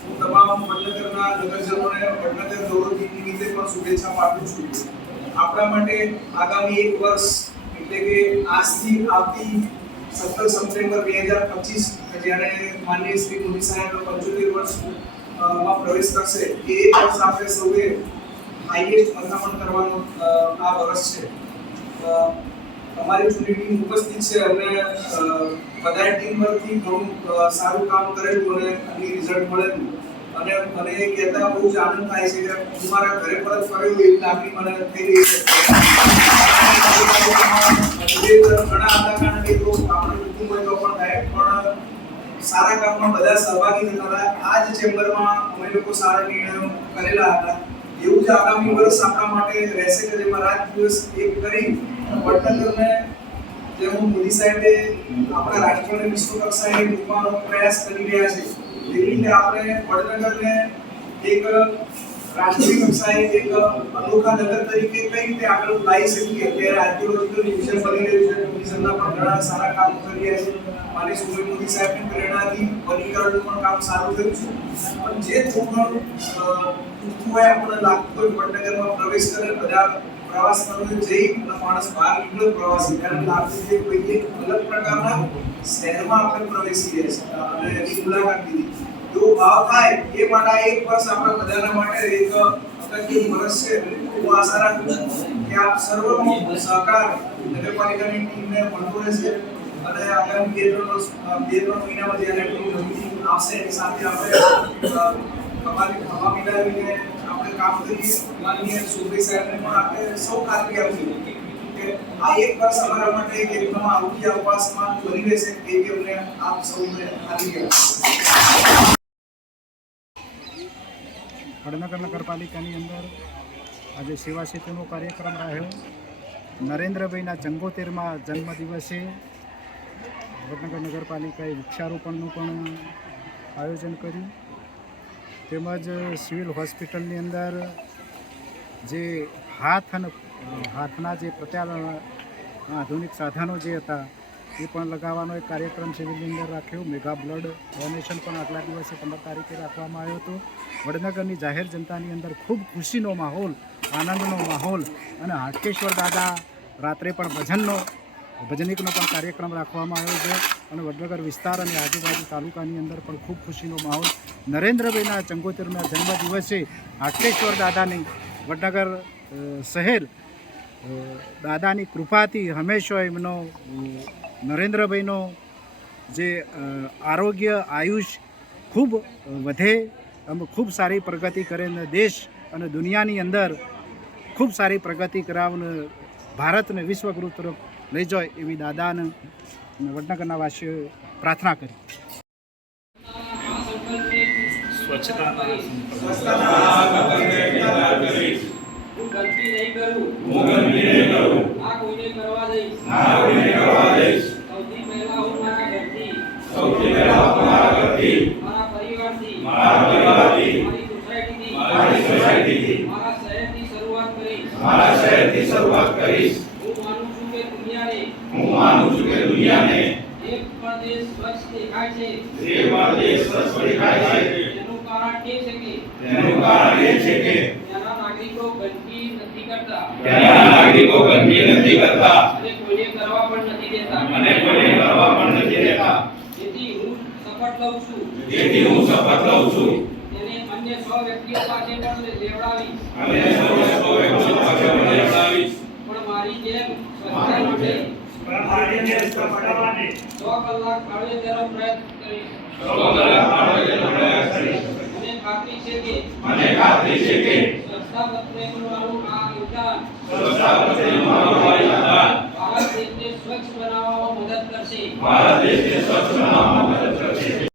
હું તમામ વડનગરના શુભેચ્છા પાઠવું છું. આપણા માટે આગામી એક વર્ષ એટલે કે આજથી આવતી સત્તર સપ્ટેમ્બર બે હજાર પચીસ જ્યારે માનનીય શ્રી મોદી સાહેબ પંચોતેર વર્ષમાં પ્રવેશ કરશે, એ વર્ષ આપણે સૌએ હાઈએસ્ટ મથામણ કરવાનો આ વર્ષ છે. અમારી જૂની ટીમ ઉપસ્થિત છે અને બધા ટીમ પરથી ઘણું સારું કામ કરેલું અને આની રિઝલ્ટ મળેલું. અને મને એ કહેતા બહુ જ આનંદ થાય છે કે હું મારા ઘરે પરત ફર્યો એવી લાગણી મને થઈ રહી છે. સારા કામમાં બધા સહભાગી થતા આ જ ચેમ્બરમાં અમે લોકો સારા નિર્ણયો કરેલા હતા. એવું જ આગામી વર્ષ આપણા માટે રહેશે કે જેમાં રાત દિવસ એક કરી વડનગરને જે હું મોદી સાહેબે આપણા રાષ્ટ્રને વિશ્વ કક્ષાએ મૂકવાનો પ્રયાસ કરી રહ્યા છે એવી રીતે આપણે વડનગરને એક રાષ્ટ્રીય કક્ષાએ એક અનોખા નગર તરીકે કઈ રીતે આગળ લાવી શકીએ? અત્યારે આર્કિયોલોજીકલ મ્યુઝિયમ બની રહ્યું છે. ટુરિઝમના પણ ઘણા સારા કામ કરી રહ્યા છે. માની સુભાઈ મોદી સાહેબની પ્રેરણાથી વનીકરણનું પણ કામ સારું થયું છે. પણ જે થોડું ઘણું હોય આપણને લાગતું હોય, વડનગરમાં પ્રવેશ કરે, બધા પ્રવાસ કરવો જઈ માણસ બહાર નીકળે, પ્રવાસી ત્યારે લાગતું કે કોઈ એક અલગ પ્રકારના શહેરમાં આપણે પ્રવેશી રહ્યા છે અને એની મુલાકાત લીધી. ભાવ થાય એ માટે એક વર્ષ આપણા બધાના માટે એક અગત્યનું વર્ષ છે. હું આશા રાખું છું કે આપ સર્વનો સહકાર નગરપાલિકાની ટીમને મળતો રહેશે. અને આગામી બે ત્રણ બે ત્રણ મહિનામાં જ્યારે નવી આવશે એની સાથે આપણે અમારી હવા મિલાવીને આપણે કામ કરીએ. માનનીય સુભાઈ સાહેબને પણ આપણે સૌ ખાતરી આપી આ એક વર્ષ અમારા માટે એક એકદમ આવતી અવકાશમાં કરી રહેશે એ અમને આપ સૌને આપી વડનગર નગરપાલિકાની અંદર આજે સેવા સેતુનો કાર્યક્રમ રહ્યો. નરેન્દ્રભાઈના ચંગોતેરમાં જન્મદિવસે વડનગર નગરપાલિકાએ વૃક્ષારોપણનું પણ આયોજન કર્યું. તેમજ સિવિલ હોસ્પિટલની અંદર જે હાથ અને હાથના જે પ્રત્યાલ આધુનિક સાધનો જે હતા, એ પણ લગાવવાનો એક કાર્યક્રમ સિવિલની અંદર રાખ્યો. મેગા બ્લડ ડોનેશન પણ આગલા દિવસે પંદર તારીખે રાખવામાં આવ્યો હતો. વડનગરની જાહેર જનતાની અંદર ખૂબ ખુશીનો માહોલ, આનંદનો માહોલ અને હાટકેશ્વર દાદા રાત્રે પણ ભજનનો, ભજનિકનો પણ કાર્યક્રમ રાખવામાં આવ્યો છે અને વડનગર વિસ્તાર અને આજુબાજુ તાલુકાની અંદર પણ ખૂબ ખુશીનો માહોલ. નરેન્દ્રભાઈના ચંગોતેરના જન્મદિવસે હાટકેશ્વર દાદાની વડનગર શહેર દાદાની કૃપાથી હંમેશા એમનો નરેન્દ્રભાઈનો જે આરોગ્ય, આયુષ ખૂબ વધે ખૂબ સારી પ્રગતિ કરે અને દેશ અને દુનિયાની અંદર ખૂબ સારી પ્રગતિ કરાવને ભારતને વિશ્વગુરુ તરફ લઈ જાય એવી દાદાને અને વડનગરના વાસીઓએ પ્રાર્થના કરી. હું શહેરથી શરૂઆત કરીશ હું માનું છું કે દુનિયાને એક પણ દેશ સ્વચ્છ દેખાય છે તેનું કારણ એ છે કે ત્યાંના નાગરિકો ગંદકી નથી કરતા ત્યાંના નાગરિકો ગંદકી નથી કરતા અને કોઈને કરવા પણ નથી દેતા અને કોઈને કરવા પણ નથી દેતા તેથી હું શપથ લઉં છું તેથી વ્યક્તિઓ પાસે પણ લેવડાવીશ. અને સો વ્યક્તિઓ પાસે પણ લેવડાવીશ. પણ મારી જેમ સ્વચ્છતા માટે સ્વચ્છ બનાવવામાં મદદ કરશે.